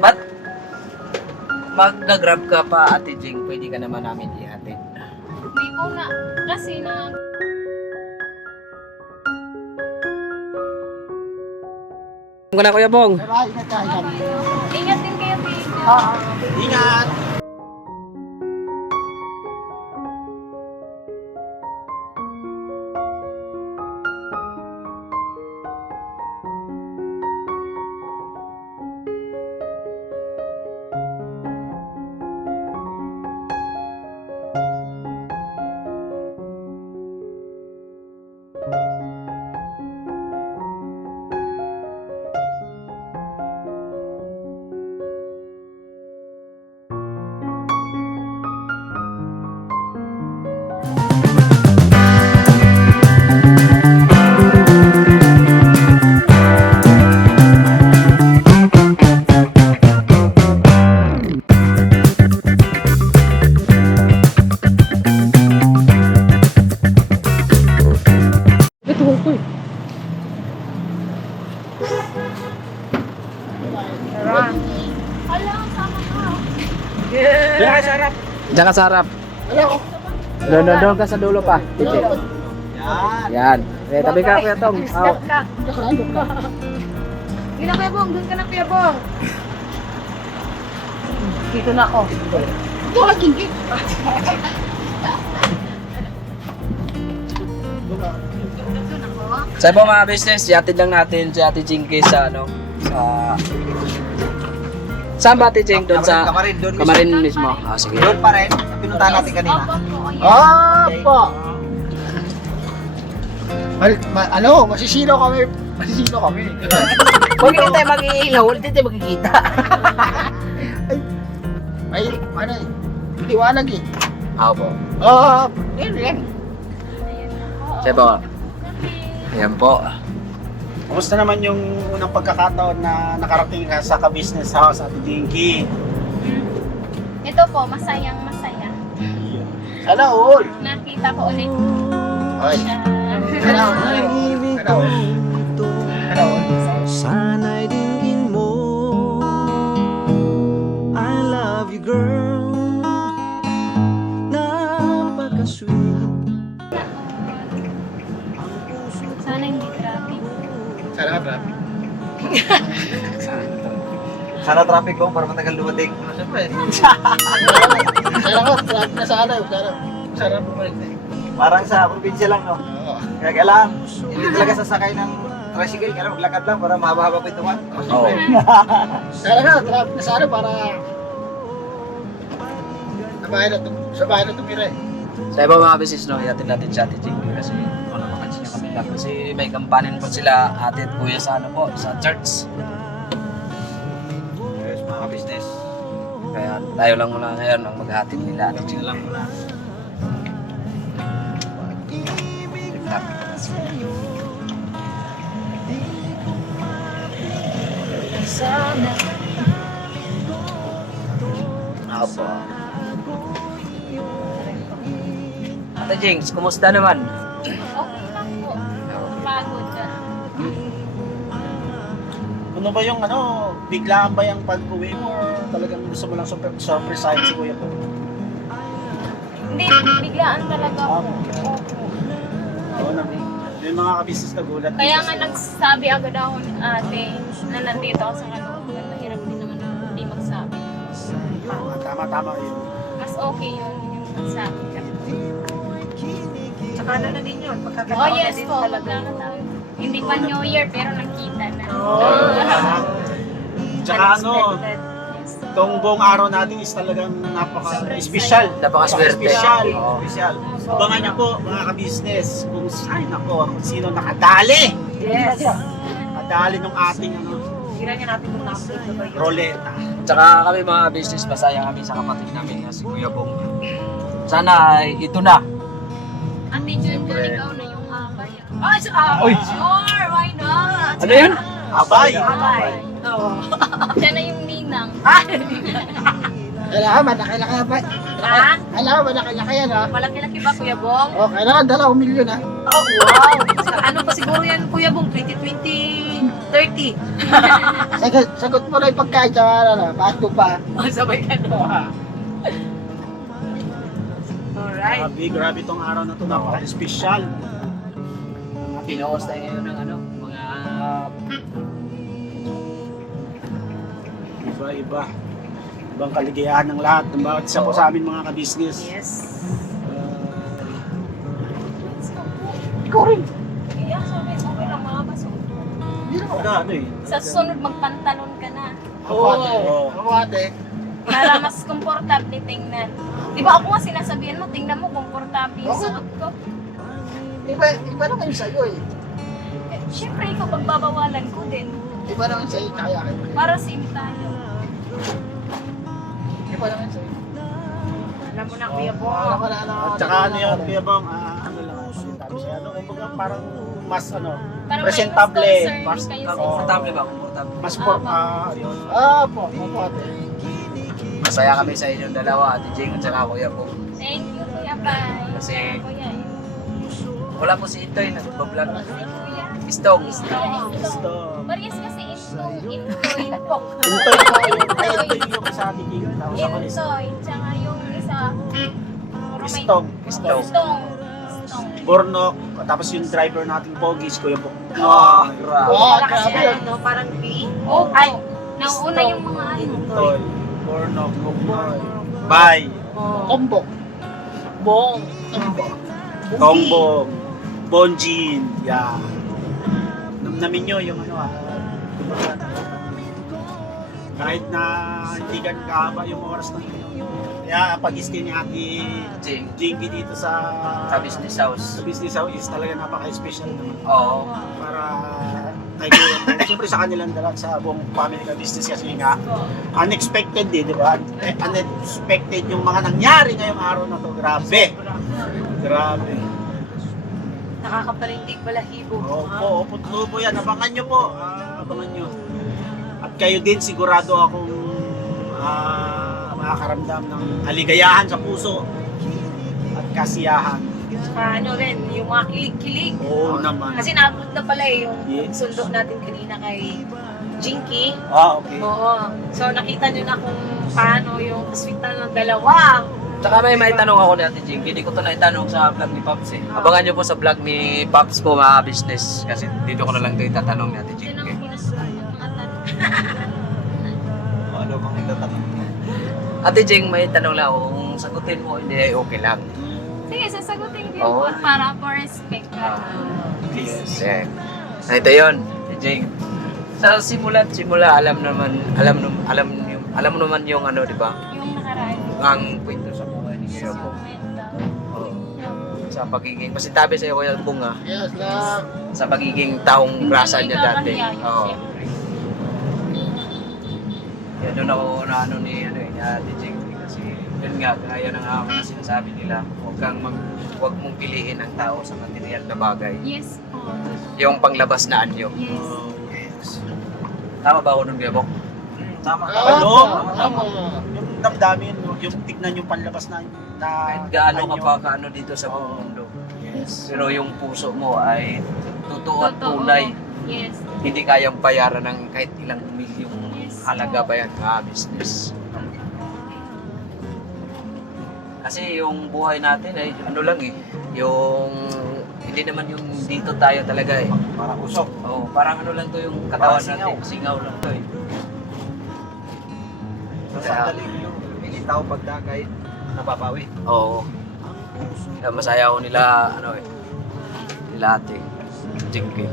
Ba't mag-grab ka pa, Ate Jing? Pwede ka naman namin ihatid. Hindi po nga. Kasi na... Kung na, Kuya Bong. Ingat din kayo, baby. Ingat! Hala, sama ka. Diyan ka sa harap. Diyan ka sa harap. Doon ka sa dulo pa. Yan. Yan. Eh, tabi ka, Kuya Tong. Oh. Hindi na, Kuya Bong. Doon ka na, Kuya Bong. Dito na ako. Ito ka, Kinky. Sa ibang mga business, yatid lang natin si Ate Jing sa ano, sa... Saan ba, Ate Jing? Doon sa... Kamarin, doon mismo. Kamarin mismo. Ah, sige. Doon pa rin. Pinuntahan natin kanina. Opo po, ayan. Opo! Masisino kami. Masisino kami. Huwag hindi tayo mag-iilaw, hindi tayo magkikita. May, ano eh, liwanag eh. Ako po. Oo, yun yan. Siya po. Ayan po. Kumusta naman yung unang pagkakataon na nakarating ka sa ka-business house, Ate Jinky? Ito po, masayang masaya. Sana all. Nakita ko ulit. Ay. Sana all. Sana all. Sana all. Sana'y dinggin mo I love you girl Napaka-sweet Sana hindi traffic. Sana ka traffic. Sana traffic ko para matagal dumating. Siyempre. Sana ka traffic na sana. Sana bumalik na eh. Parang sa probinsya lang, no? Oo. Kaya kailangan, hindi talaga sasakay ng tricycle, kailangan maglakad lang para mahaba-haba pa ito man. Oo. Sana ka traffic na sana para sa bahay na tumira eh. Sa ibang mga business, no, yatid natin si Ate Jing kasi ano, makansin niya kami lang. Kasi may kampanin po sila, ate at kuya sa ano po, sa church. Yes, mga business. Kaya tayo lang muna ngayon ang maghatid nila. Ate Jing lang muna. Sana. Apo. Ate Jings, kumusta naman? Okay lang po. Pagod ka. Ano ba yung biglaan ba yung pag-uwi mo or talagang gusto mo lang surprise si Kuya ko? Hindi, biglaan talaga po. Opo. Oo naman. Yung mga ka-business nagulat. Kaya nga nagsabi agad ako ni ate na nandito ako sa Caloocan. Mahirap din naman hindi magsabi. Tama yun. Mas okay yun yung magsabi ka. Saka na din yun. Oh yes po, magkakataon. Hindi pa New Year pero nakita na. Tsaka itong buong araw natin is talagang napaka-special. Napaka-swerte. Special. Oo. Special. Abangan niyo po mga ka-business kung sino nakadali. Yes. Nakadali ng ating Tira niya natin kung na-upload na ba yun. roleta. Tsaka kami mga business, masaya kami sa kapatid namin na si Kuya Bong. Sana ito na. Ate Junjun, ikaw na yung abay. Oh, sure, why not? Ano yan? Abay! Oo. Siya na yung ninang. Kailangan malaki-laki ba? Ha? Kailangan malaki-laki yan ha? Malaki-laki ba, Kuya Bong? O, kailangan 2 milyon ha? Oh, wow! Ano pa siguro yan, Kuya Bong? 2020, 30. Sagot mo na yung pagkain sa ano, bato pa. Oh, sabay ka na. Alright. Grabe tong araw na to, napaka-espesyal. Pinuos tayo ngayon ng ano, mga Iba-iba. Ibang kaligayahan ng lahat, ng bawat isa po sa amin mga ka-business. Yes. Ikaw rin. Kaya sabi, okay lang mga baso. Hindi naman ano eh. Sa sunod, magpantalon ka na. Oo. Ako ate. Para mas komportable tingnan. Di ba ako nga sinasabihan mo, tingnan mo, komportable yung suot ko. Iba naman yung sa'yo eh. Eh, Siyempre, ikaw pagbabawalan ko din. Iba naman sa'yo, kaya akin. Para same tayo. Iba naman sa'yo. Alam mo na, Kuya Alam Bong. ko na ano. At saka ano yun, Kuya Bong, ano lang ako sabi sa'yo. Ano, kumbaga parang mas ano, Parang presentable. may mas Mas, concern kayo sa komportable ba? Komportable. mas yun. Po ate. Masaya kami sa inyong dalawa, Ate Jing at saka Kuya Bong. Thank you, Kuya Pai. Kasi- Kuya, Wala po si Intoy, nagpa-vlog. Kuya. Istong. Gusto. Parehas kasi Intoy. Ito yung sa ating king. Tapos ako ni Intoy. Tsaka yung isa, Istong. Istong. Stong. Bornok. Tapos yung driver nating Pogi, Kuya Bong. Grabe. Para kasi grabe. ano, parang B. Oh, Ay, nauna yung mga ano. Tol. Bornok. Buknoy. Bye. Tombok. Bong. Tombong. Bonjin. Yeah. Namnamin nyo yung ano kumbaga, kahit na hindi ganun kahaba yung oras ng kaya pag-stay ni Ate Jing. Jinky dito sa Business house. business house is talaga napaka-special naman Oo. para siyempre sa kanilang dalawa sa buong family ka business kasi nga unexpected di ba? Unexpected yung mga nangyari ngayong araw na to. Grabe. Nakakaparindig balahibo. Opo, tubo yan. Abangan nyo po. Abangan nyo. At kayo din, sigurado akong makakaramdam ng kaligayahan sa puso at kasiyahan. Saka ano rin, yung mga kilig-kilig. Oo naman. Kasi naabot na pala eh, yung Yes. sundo natin kanina kay Jinky. Okay. Oo. So nakita nyo na kung paano yung hospital ng dalawa. Tsaka may tanong ako ni Ate Jing. Hindi ko to naitanong sa vlog ni Pops eh. Abangan nyo po sa vlog ni Pops po mga business. Kasi dito ko na lang ito itatanong ni Ate Jing. Yun ang Okay? pinasukan ng mga tanong. Ano bang itatanong? Ate Jing, may tanong lang ako. Kung sagutin mo, hindi okay lang. Sige, sasagutin ko Oo. yun para for respect ka. Yes. Yeah. Ito yun, Ate Jing. Sa simula, alam mo naman yung ano, di ba? Yung nakaraan. Ang kwento sa buhay ni Kuya Bong. Oo. Sa pagiging, masintabi sa iyo Kuya Bong ah. Yes lang. Sa pagiging taong grasa niya dati. Oo. Yan doon ako na ano ni Ate Jing kasi yun nga gaya ng mga sinasabi nila, huwag mong piliin ang tao sa material na bagay. Yes po. Yung panglabas na anyo. Yes. Yes. Tama ba ako nun, Kuya Bong? Tama. Tama. Yung damdamin, yung tignan yung panlabas na Kahit gaano ka anyo. pa kaano dito sa buong mundo. Yes. Pero yung puso mo ay totoo at tunay. Yes. Hindi kayang bayaran ng kahit ilang milyong Yes. halaga ba yan business. Kasi yung buhay natin ay ano lang eh, yung hindi naman yung dito tayo talaga eh. Parang usok. Oh, parang ano lang to yung katawan Parang natin, singaw lang to eh. Kaya, ilitaw pagdakay, napapawi. Oo. Kaya masaya ako nila, ano eh, nila ate, Jinky.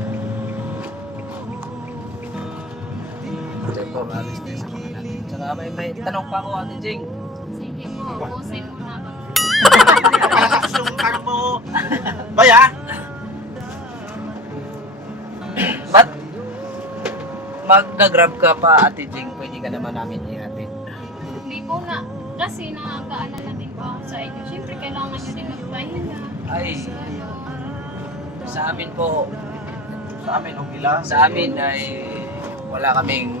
Ito po, malis tayo sa mga natin. Tsaka may tanong pa ako, Ate Jing. Sige po, ubusin mo na ba? Napalakas yung ano mo. Baya? Ba't mag-grab ka pa, Ate Jing? Pwede ka naman namin ihatid. Hindi po na. Kasi nakakaalala din po ako sa inyo. Siyempre, kailangan nyo din magpahinga. Ay, sa amin po, Sa amin, okay lang. sa amin ay wala kaming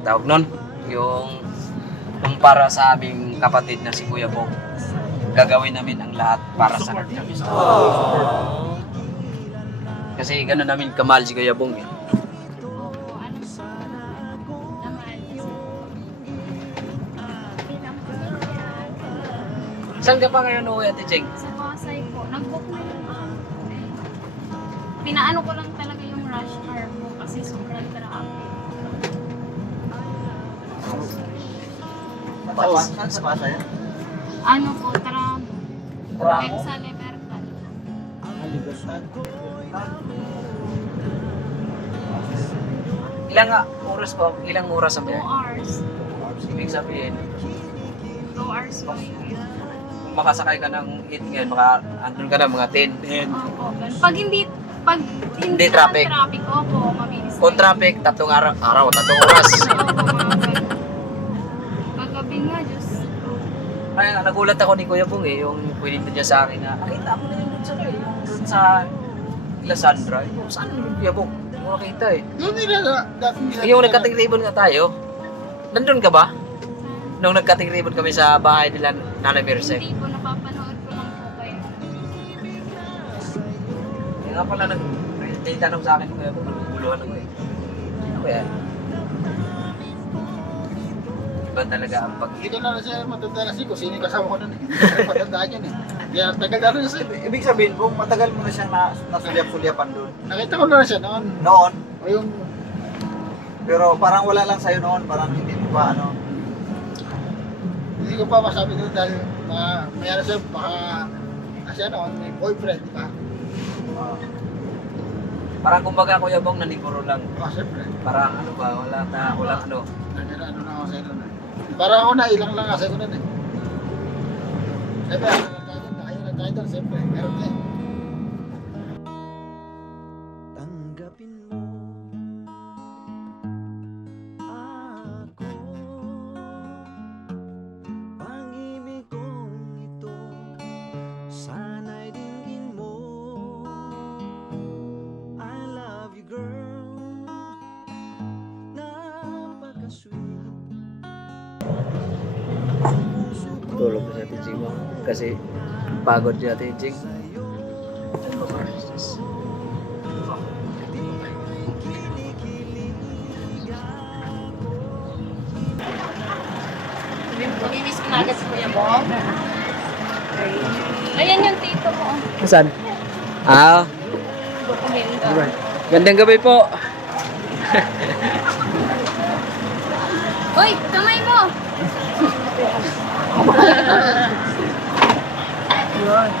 tawag nun, yung para sa aming kapatid na si Kuya Bong. gagawin namin ang lahat para sa kanya. Kasi gano'n namin kamahal si Kuya Bong eh. Opo, ano naman. Saan ka pa ngayon uwi, Ate Cheng? Sa Pasay po, nag-book na yun. Pinaano ko lang talaga yung rush hour po kasi sobrang traffic. Saan sa Pasay? Ano po, Tramo. Sa Libertad. Ilang oras ang 2 biyahe? hours. Ibig sabihin, 2 hours po yun. kung makasakay ka ng 8 ngayon, baka andun ka na mga 10. Then, Opo, ganun. Pag hindi Hindi naman traffic. traffic, opo, mabilis. Kung traffic, 3 araw, 3 oras. Opo, mga ganun. Paggabi nga, Diyos. Kaya nga, nagulat ako ni Kuya Bong eh, yung pinito niya sa akin na, nakita mo na yung dun sa, dun sa La Sandra. Yung saan yung Kuya Bong? Hindi mo nakita eh. Doon nila, dati nila. Yung nagka-take ribbon nga tayo, nandun ka ba? Nung nagka-take ribbon kami sa bahay nila, Nanay Mirce. Hindi po, napapanood ko lang po kayo. Kaya nga pala, may tanong sa akin, Kuya Bong, naguguluhan ako eh. Ano kaya? Iba talaga ang pag Hindi ko na siya matanda na siya kung sino yung kasama ko nun eh. Matandaan yun eh. Kaya tagal na rin siya. Ibig sabihin, kung matagal mo na siya nasulyap-sulyapan doon. Nakita ko na siya noon. Noon, O yung, pero parang wala lang sa'yo noon, parang hindi mo pa ano. hindi ko pa masabi doon dahil may ano siya, baka siya noon, may boyfriend, di ba? Parang kumbaga Kuya Bong, naniguro lang. Siyempre. Parang ano ba, walang ano. Ano na ako sa'yo noon eh. Parang ako na, ilang lang kasi ko noon eh. Siyempre, ayaw lang tayo doon, siyempre. Meron na eh. Tanggapin mo ako, pag-ibig kong ito, sana'y dinggin mo. I love you, girl, napaka-sweet. Tulog na si Ate Jing mo. Kasi pagod si Ate Jing. Mamimiss ko na agad si Kuya Bong. Ayan yung tito ko. Saan? Ah, Dokumento. gandang gabi po. Hoy, kamay mo!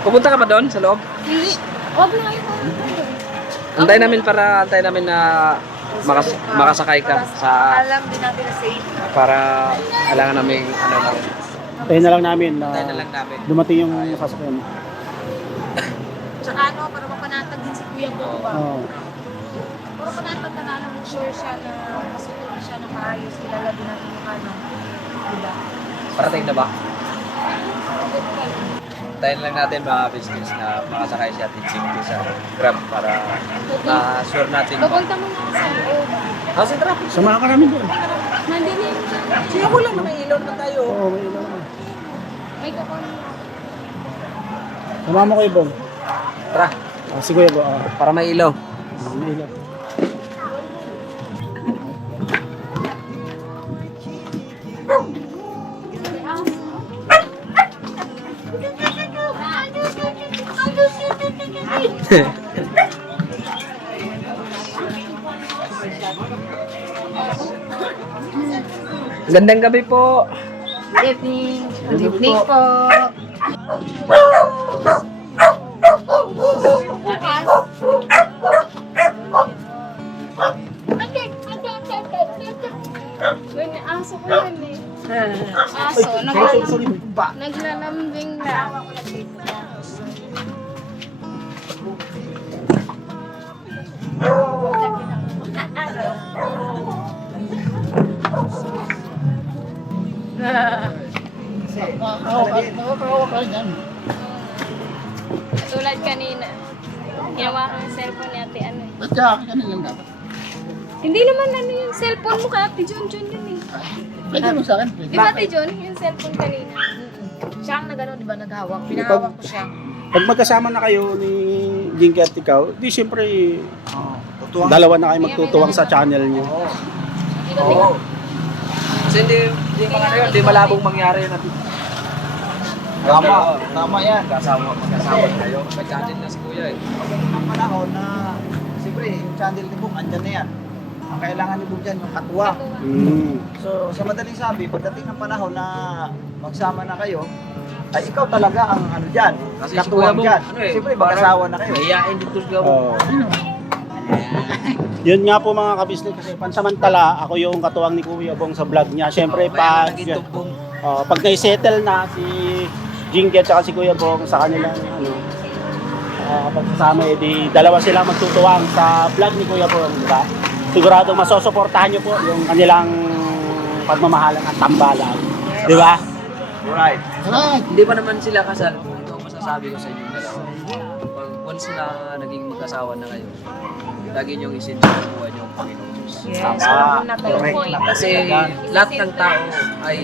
Pupunta ka ba doon sa loob? Hindi. Huwag na kayo Antay namin na makasakay ka sa Alam din natin na safe. para alangan namin ano lang. tayo na lang namin na Antay na lang namin. dumating yung sasakyan. Tsaka ano, para mapanatag din si Kuya Bong ba? Oo. Para panatag na lang, sure siya na masusunod siya na maayos. Kilala din natin yung ano. Diba? Parating na ba? Tayo lang natin mga business na makasakay si Ate Jing sa Grab para sure natin. Papunta mo na sa loob. How's the traffic? Samahan ka namin doon. Nandun yung Siya ko lang na may ilaw naman tayo. Oo, may ilaw naman. may kapon. Samahan mo ko Ibong. Tara, Si Kuya Bo. para may ilaw. May ilaw. Gandang gabi po. Good evening. Good evening po. May aso ko yan eh. Aso, naglalambing na. Nakakawa ka rin yan. Tulad kanina. Ginawa ko yung cellphone ni ate ano eh. Ba't kaya akin yan lang dapat? Hindi naman ano yung cellphone mo kay ate John yun eh. Pwede mo sa akin, pwede. Di ba ate John, yung cellphone kanina? Siya ang nagano, di ba, naghawak. Pinahawak ko siya. Pag magkasama na kayo ni Jinky at ikaw, di siyempre Tutuwang. dalawa na kayo magtutuwang sa channel niyo. Oo. Kasi hindi malabong mangyari yun natin. Tama yan. Magkasama kayo. May channel na si Kuya eh. Ang panahon na, siyempre, yung channel ni Book, andyan na yan. Ang kailangan ni Book dyan, yung katuwang. So, sa madaling sabi, pagdating ng panahon na magsama na kayo, ay ikaw talaga ang ano dyan, Kasi si Kuya katuwang Bong, dyan. ano eh, Siyempre, mag-asawa na kayo. Mahihain dito siya. Oo. Yun nga po mga kabisnes kasi pansamantala ako yung katuwang ni Kuya Bong sa vlog niya. Siyempre pag nai-settle na si Jinky at saka si Kuya Bong sa kanilang pagsasama, di dalawa sila magtutuwang sa vlog ni Kuya Bong, di ba? Sigurado masusuportahan niyo po yung kanilang pagmamahalan at tambalan, di ba? Alright. Alright. Hindi pa naman sila kasal. Ito ang masasabi ko sa inyo dalawa. Pag once na naging mag-asawa na kayo, lagi niyong isinsubuhan yung Panginoon Diyos. Yes, Tama. alam mo na to. Correct. Kasi lahat ng tao ay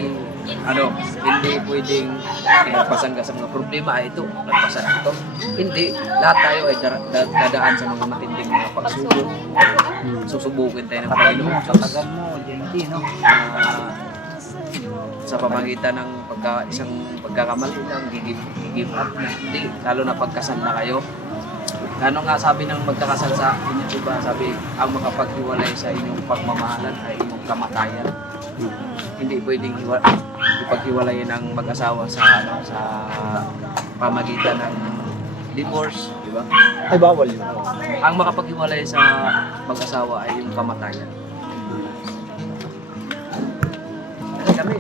hindi pwedeng nagpasan sa mga problema ay ito, nagpasan ito. Hindi, lahat tayo ay dadaan sa mga matinding mga pagsubok. Susubukin tayo ng Panginoon Diyos. mo, Jinky, no? Sa pamagitan ng isang pagkakamali lang, give up na. Hindi, lalo na pagkasal na kayo. Ano nga sabi ng magkakasal sa inyo, diba? Sabi, ang makapaghiwalay sa inyong pagmamahalan ay inyong kamatayan. Hindi pwedeng ipaghiwalay ng mag-asawa sa pamagitan ng divorce, di ba? Ay, bawal yun. Ang makapaghiwalay sa mag-asawa ay yung kamatayan. Kasi kami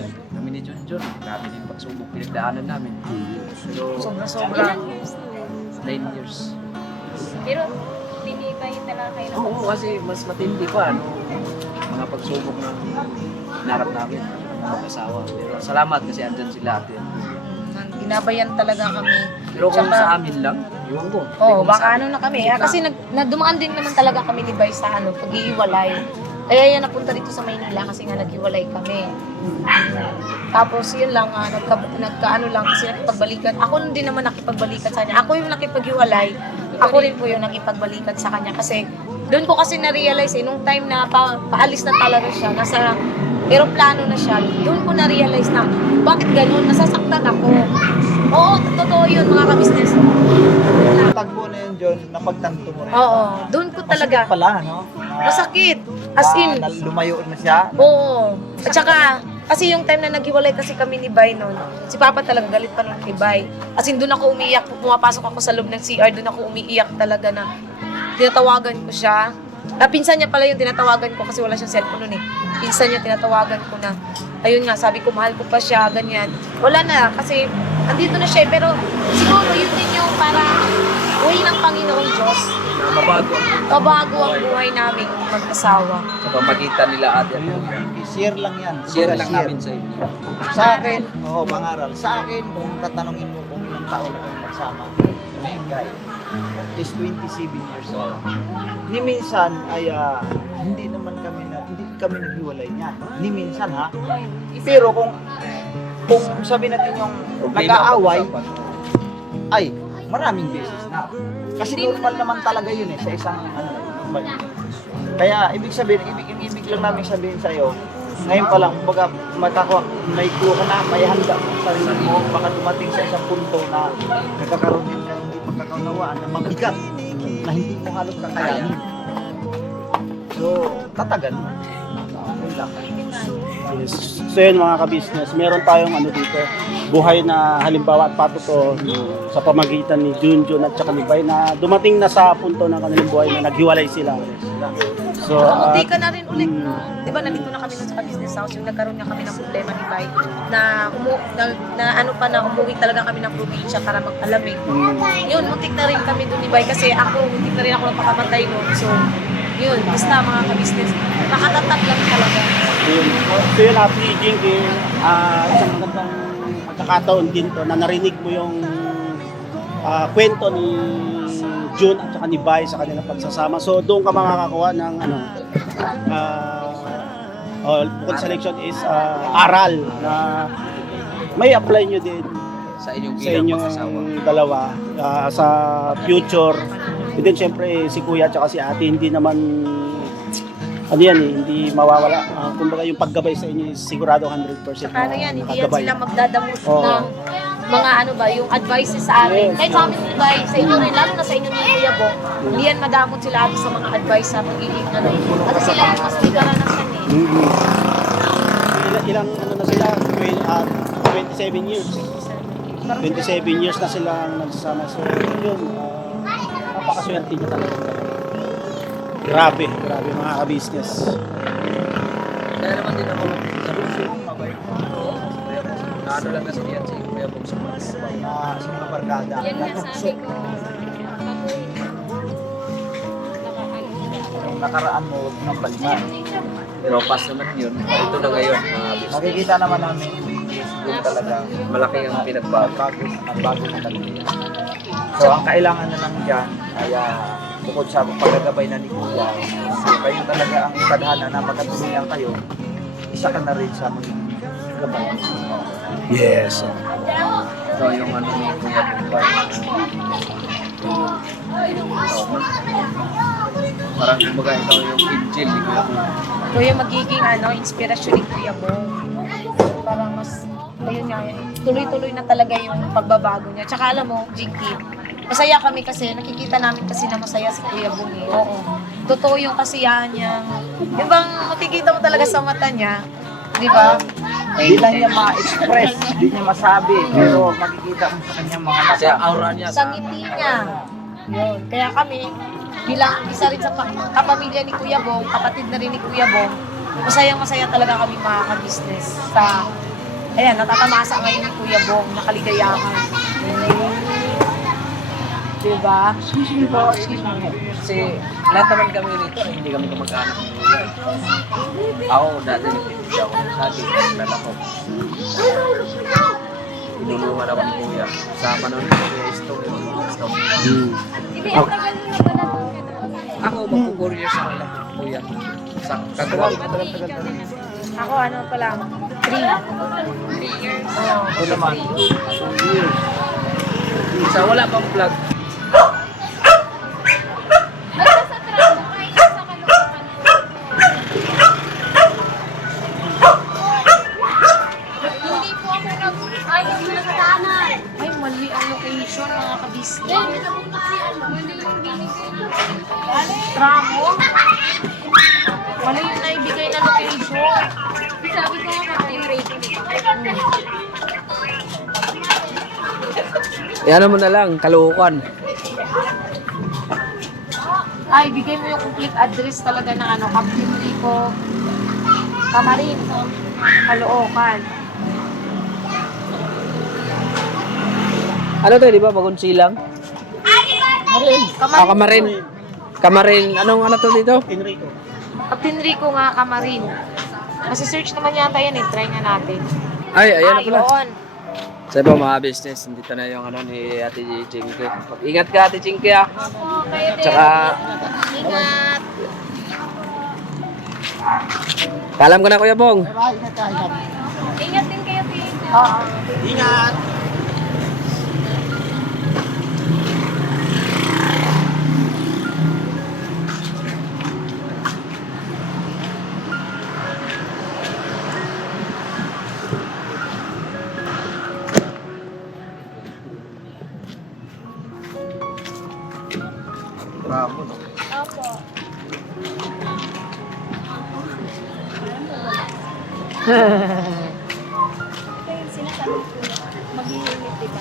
ni Junjun, kami din pagsubok pinagdaanan namin. Pero Sobra-sobra. 9 years. Pero, dinibay talaga kayo ng Oo, kasi mas matindi pa, mga pagsubok na hinarap namin, mag-asawa. Pero salamat kasi andyan sila ate. Ginabayan talaga kami. Pero kung Tsaka- sa amin lang, iwan ko. Oo, baka ano na kami. Kasi nagdumaan din naman talaga kami ni Bay sa pag-iiwalay. Kaya yan napunta dito sa Maynila kasi nga naghiwalay kami. Tapos yun lang, nagkaano lang kasi nakipagbalikan. Ako din naman nakipagbalikan sa kanya. Ako yung nakipaghiwalay. Ako rin po yung nakipagbalikan sa kanya. Kasi doon ko kasi na-realize nung time na paalis na talaga siya, nasa aeroplano na siya, doon ko na-realize na bakit ganun, nasasaktan ako. Oo, totoo yun mga ka-business. Tagpo na yun, John, napagtanto mo rin. Oo, doon ko talaga. Masakit pala, no? Masakit. As in, Lumayo na siya. oo. At saka, kasi yung time na naghiwalay kasi kami ni Bay noon, si Papa talaga galit pa noon kay Bay. As in, doon ako umiiyak. Pumapasok ako sa loob ng CR, doon ako umiiyak talaga na tinatawagan ko siya. Pinsan niya pala yung tinatawagan ko kasi wala siyang cellphone noon eh. Pinsan niya tinatawagan ko na, ayun nga, sabi ko mahal ko pa siya, ganyan. Wala na, kasi andito na siya eh. Pero siguro yun din yung parang way ng Panginoong Diyos. Na mabago Mabago ang buhay namin mag-asawa. sa pamagitan nila ate at kuya. Share lang yan. Share lang Share. namin sa inyo. Sa akin, pangaral. Sa akin, kung tatanungin mo kung ilang taon na kami magsama, may guy is 27 years old. Ni minsan ay hindi kami naghiwalay niyan. Ni minsan ha. Pero kung sabi natin yung nag-aaway, ay maraming beses na. Kasi normal naman talaga yun sa isang normal. Kaya ibig lang namin sabihin sa iyo, ngayon pa lang, kumbaga, may clue ka na, may handa mo sa sarili mo, baka dumating sa isang punto na nagkakaroon din ka hindi pagkakaunawaan na mabigat na hindi mo halos kakayanin. So, tatagan mo. Yun lang. Yes. So yun mga ka-business, meron tayong dito, buhay na halimbawa at patuto sa pamagitan ni Junjun at saka ni Bay na dumating na sa punto ng kanilang buhay na naghiwalay sila. So, Kamuti ka na rin ulit. Di ba, nandito na kami sa business house, yung nagkaroon na kami ng problema ni Bay, na umuwi talaga kami ng probinsya para mag-alamig. Yun, muntik na rin kami doon ni Bay kasi muntik na rin ako nagpakamatay noon. So, yun, basta mga ka-business, makatatap lang talaga. So yun, Ate Jinky, isang magandang pagkakataon din to na narinig mo yung kwento ni June at saka ni Bay sa kanilang pagsasama. So doon ka makakakuha ng bukod sa leksyon is aral na may apply nyo din sa inyong sa bilang inyong mag-asawa? dalawa sa future. And then syempre si kuya at si ate hindi naman ano yan eh, hindi mawawala. Kumbaga yung paggabay sa inyo is sigurado 100% Ano yan, hindi yan paggabay. sila magdadamos Oo. ng mga ano ba, yung advices sa amin. Kahit sa amin, di ba, sa inyo rin, lalo na sa inyo ni Kuya Bo, hindi yan madamot sila atin sa mga advice sa pagiging ano. Kasi sila yung mas may karanasan eh. Mhm. Ilang ano na sila? 27 years. 27 years na silang nagsasama. So yun, napakaswerte niyo talaga. Grabe mga ka-business. Kaya naman din ako sa susunod mabait. Naano lang kasi yan si Kuya Bong sa mga Sa mga barkada. Yan nga sabi ko. Yung nakaraan mo, huwag nang balikan. Pero pass naman yun. Ito na ngayon, mga business. Makikita naman namin yung talaga Malaki ang pinagbago. bago na talaga. So, ang kailangan na lang dyan ay bukod sa paggagabay na ni Kuya, so, kayo talaga ang tadhana na magkatulungan kayo, isa ka na rin sa mga gabay. Yes. Ito yung ano ni Kuya Bong. Parang kumbaga ito yung angel ni Kuya Bong. Ito yung magiging ano, inspirasyon ni Kuya Bo. Parang mas, ayun nga, tuloy-tuloy na talaga yung pagbabago niya. Tsaka alam mo, Jinky, masaya kami kasi, nakikita namin kasi na masaya si Kuya Bo. Oo. Totoo yung kasiyahan niya. Yung bang makikita mo talaga sa mata niya, di ba? Hindi lang niya ma-express, hindi niya masabi, pero makikita mo sa kanyang mga Kasi mata. ang aura niya Sa ngiti niya. Yun. Kaya kami, bilang isa rin sa kapamilya ni Kuya Bong, kapatid na rin ni Kuya Bong, masayang-masaya talaga kami mga ka-business sa, ayan, natatamasa ngayon ni Kuya Bong, nakaligayahan. Diba? kasi lahat naman kami rito ay hindi kami kamag-anak ng Kuya. Ako dati nagpipili ako ng saging, nagdala ko. Tinulungan ako ni Kuya. Sama nun ni Kuya Stone. Hindi, ang tagal mo na ba natin? Ako mag-4 years ako lang Kuya. Sa kagawa. Ako, ano pa lang, 3. 3 years. Ito naman, 2 years. Sa wala pang vlog. Basta sa trabaho, kahit sa Caloocan. Hindi po ako ay, hindi na sa daanan. Ay, mali ang location, mga ka-business. Hindi na po kasi ano, hindi yung binigay na. Tramo? Mali yung naibigay na location. Sabi ko nga, Captain Rachel. Yan mo na lang, Caloocan. Ay, bigay mo yung complete address talaga ng ano, Captain Rico, Camarin, Caloocan. Ano to, di ba? Bagonsilang? Ah, Kamarin. Kamarin. Anong ano to dito? Enrico. Captain Rico nga, Camarin. Kasi search naman yata yan eh, try nga natin. Ay, ayan na pala. Ayun. Sa iba mga business, dito na yung ano ni Ate Chinky. Ingat ka Ate Chinky ah. Oo, kayo din. Tsaka, Ingat. paalam ko na Kuya Bong. Ingat din kayo, Tito. Oo. Ingat! Bravo, no? Opo. Ito yung sinasabi ko. Mag-iinit, diba?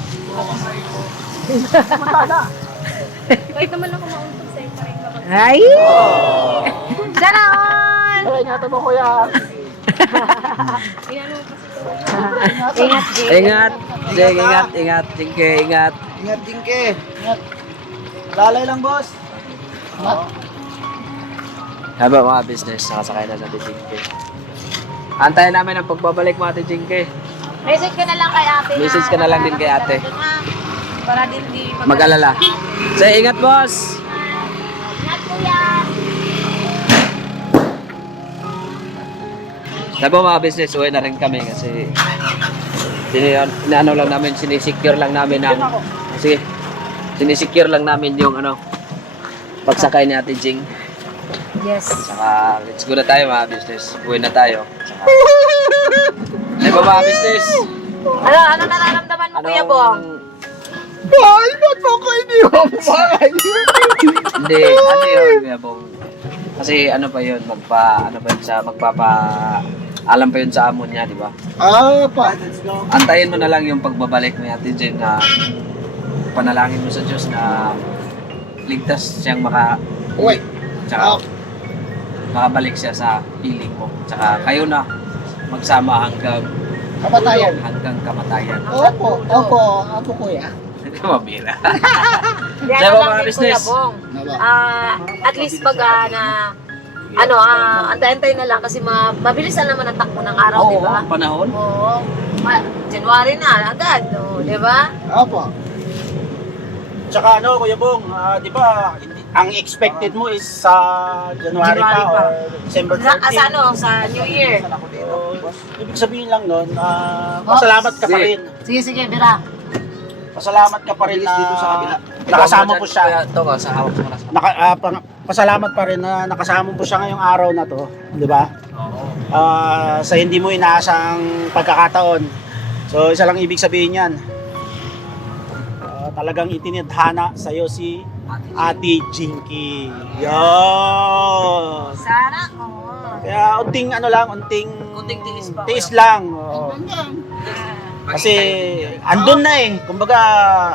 Kahit naman ako mauntog sa'yo, parang kapag... Ay! Sana all! Ay, ingatan mo kuya! Inano mo kasi ito. Ingat, Jay. Ingat. Jeng, ingat, ingat. Chinky, ingat. Ingat din ke. Ingat. Lalay lang, boss. Haba mga business, nakasakay na sa Ate Chinky. Antayin namin ang pagbabalik mo Ate Chinky. Message ka na lang kay ate. Message ka na lang din kay ate. Para din di Mag-alala. Say, ingat boss! Ingat, kuya. Sabi mo mga business, uwi na rin kami kasi inaano lang namin, sinisecure lang namin ang sige, sinisecure lang namin yung ano, pagsakay ni Ate Jing. Yes. Saka let's go na tayo mga business. Uwi na tayo. Saka, di ba mga business? Ano nararamdaman mo, Kuya Bong? Ay, ba't mo ko iniwan pa? Hindi, ano yun, Kuya Bong? Kasi ano pa yun, alam pa yun sa amon niya, di ba? Pa. Antayin mo na lang yung pagbabalik ni Ate Jen na panalangin mo sa Diyos na ligtas siyang Uy. tsaka makabalik siya sa piling mo. Tsaka kayo na magsama hanggang Kamatayan. kamatayan. Opo, kuya. Mabira. Hindi, Diba, ano mga lang din, Kuya business? Bong. Naba. At least pag antay-antay na lang kasi mabilisan naman ang takbo ng araw, di ba? Panahon? Oo. January na agad, di ba? Opo. Tsaka ano, Kuya Bong, di ba, ang expected mo is sa January pa January pa. or December 13. Sa New Year. So, ibig sabihin lang nun, pasalamat ka pa rin. Sige, Bira. Pasalamat ka pa rin na Dito sa kabila. nakasama po siya. Ito ka, sa hawak mo na sa Pasalamat pa rin na nakasama po siya ngayong araw na to, di ba? Oo. Sa hindi mo inaasang pagkakataon. So, isa lang ibig sabihin yan. Talagang itinadhana sa'yo si Ate Jinky. Yun! Sana, oo. Kaya unting Kunting tiis pa. tiis lang. Oo. Kasi andun na eh. Kumbaga,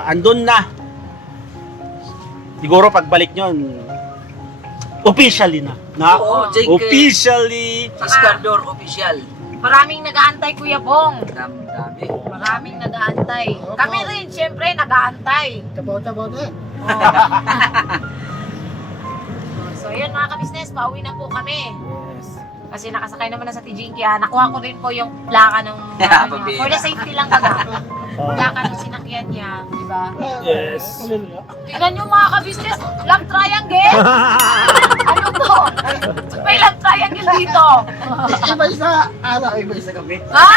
andun na. Siguro pagbalik nyon, officially na. Oo, JK. Officially. Iskandor official. Maraming nag-aantay, Kuya Bong. Dami. Maraming nag-aantay. Kami rin, syempre, nag-aantay. Tabaw na. So, yun mga kabisnes, pauwi na po kami. Kasi nakasakay naman na sa Tijinki. Nakuha ko rin po yung plaka ng Pabira. for the safety lang taga. Plaka ng sinakyan niya, di ba? Yes. Tingnan nyo mga kabisnes, love triangle! Ano to? May love triangle dito. Iba sa araw, iba sa gabi. Ha?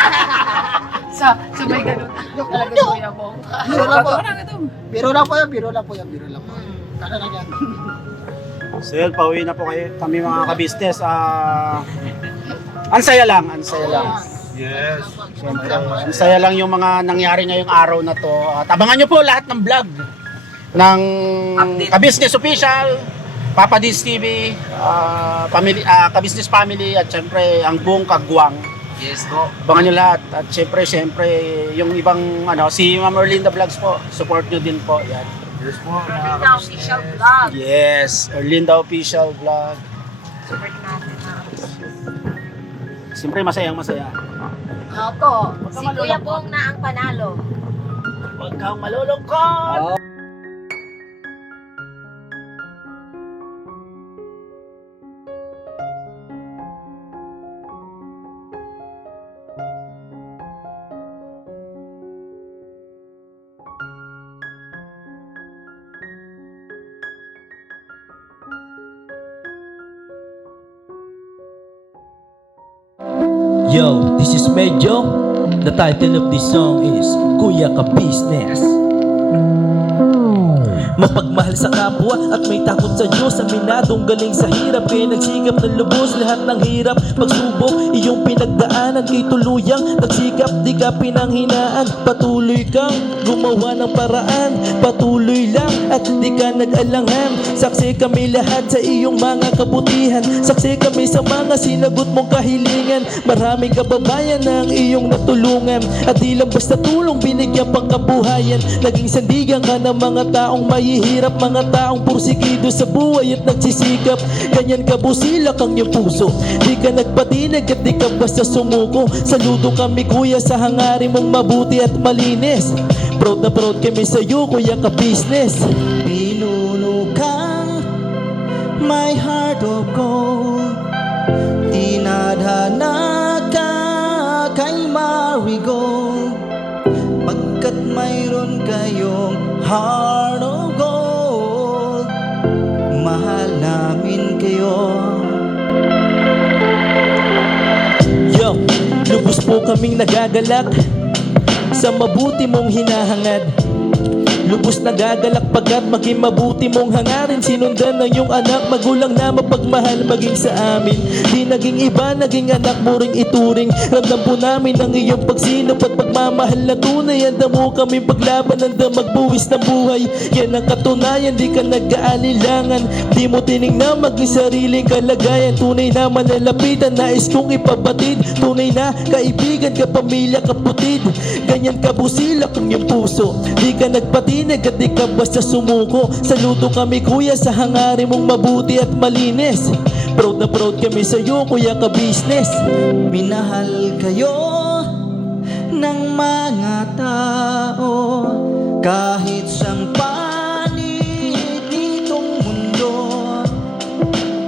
Sabay ganun. Talaga si Kuya Bong. Biro lang po yan. Kaya na yan. So yun, pauwi na po kami mga kabisnes. Ang saya lang. Yes. Siyempre, ang saya lang yung mga nangyari ngayong araw na to. At abangan nyo po lahat ng vlog ng Update. Kabisnes Official, Papa Diz TV, Kabisnes Family, at siyempre ang buong Kagwang. Yes po. Abangan nyo lahat. At siyempre yung ibang si Ma'am Erlinda Vlogs po, support nyo din po. Yan. Yes po. Erlinda Official Vlog. Yes, Erlinda Official Vlog. Support natin na. Siyempre masaya. Opo, si Kuya Bong na ang panalo. Huwag kang malulungkot. Yo, this is Medyo. The title of this song is Kuya Ka Business. Mapagmahal sa kapwa at may takot sa Diyos. Aminadong galing sa hirap, kaya nagsikap ng lubos. Lahat ng hirap, pagsubok, iyong pinagdaanan. Kay tuluyang nagsikap, di ka pinanghinaan. Patuloy kang gumawa ng paraan. Patuloy lang at di ka nag-alangan. Saksi kami lahat sa iyong mga kabutihan. Saksi kami sa mga sinagot mong kahilingan. Maraming kababayan na ang iyong natulungan. At di lang basta tulong, binigyan pang kabuhayan. Naging sandigan ka ng mga taong mahihirap, mga taong pursigido sa buhay at nagsisikap. Ganyan ka busilak ang iyong puso. Di ka nagpatinag at di ka basta sumuko. Saludo kami kuya sa hangarin mong mabuti at malinis. Proud na proud kami sa iyo, Kuya Ka Business. Pinunukang my heart of gold, tinadhana ka kay Marigold. Pagkat mayroon kayong heart of gold, mahal namin kayo. Yo, lubos po kaming nagagalak sa mabuti mong hinahangad. Lubos nagagalak pagkat maging mabuti mong hangarin. Sinundan ng iyong anak, magulang na mapagmahal maging sa amin. Di naging iba, naging anak mo ring ituring. Ramdam po namin ang iyong pagsinop at pagmamahal na tunay. Handa mo kaming paglaban, handa magbuwis ng buhay. Yan ang katunayan, di ka nag-aalilangan. Di mo tinignan maging sariling kalagayan. Tunay na malalapitan, nais kong ipabatid. Tunay na kaibigan, kapamilya, kaputid. Ganyan kabusila kung yung puso. Di ka nagpatinag at di ka basta sumuko. Saludo kami kuya sa hangarin mong mabuti at malinis. Proud na proud kami sa'yo kuya ka-business. Minahal kayo ng mga tao kahit sang panig nitong mundo,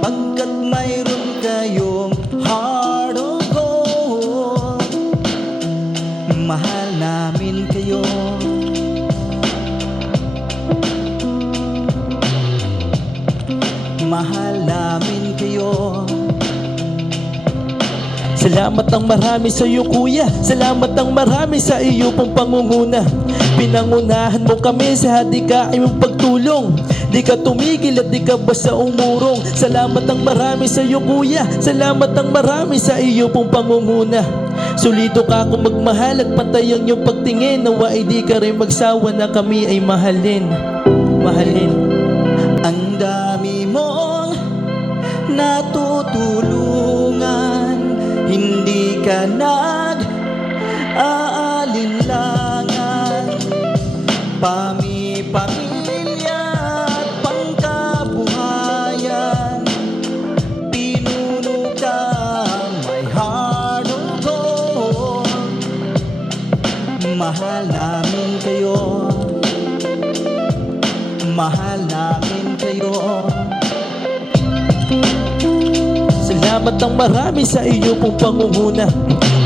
pagkat mayroon kayong heart of gold. Mahal namin kayo. Mahal namin kayo. Salamat ang marami sa iyo kuya. Salamat ang marami sa iyo pong pangunguna. Pinangunahan mo kami sa hadikain mong pagtulong. Di ka tumigil at di ka basta umurong. Salamat ang marami sa iyo kuya. Salamat ang marami sa iyo pong pangunguna. Solido ka kung magmahal at pantay ang iyong pagtingin. Nawa ay di ka rin magsawa na kami ay mahalin. Mahalin. Ang dami mong natutulungan, hindi ka nag-aalinlangan. Pamilya at pangkabuhayan, pinuno kang may heart of gold. Mahal namin kayo. Mahal namin kayo. Salamat ang marami sa iyo pong pangunguna.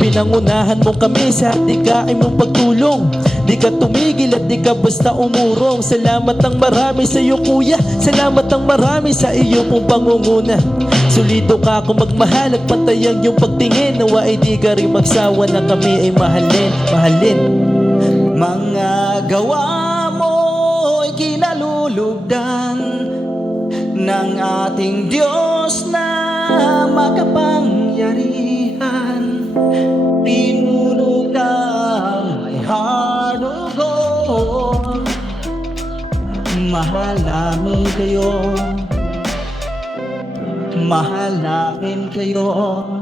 Pinangunahan mo kami sa hadikain mong pagtulong. Di ka tumigil at di ka basta umurong. Salamat ang marami sa iyo kuya. Salamat ang marami sa iyo pong pangunguna. Solido ka kung magmahal at pantay ang iyong pagtingin. Nawa ay di ka rin magsawa na kami ay mahalin. Mahalin. Mga gawa mo'y kinalulugdan ng ating Diyos na makapangyarihan. Pinuno kang may heart of gold. Mahal namin kayo. Mahal namin kayo.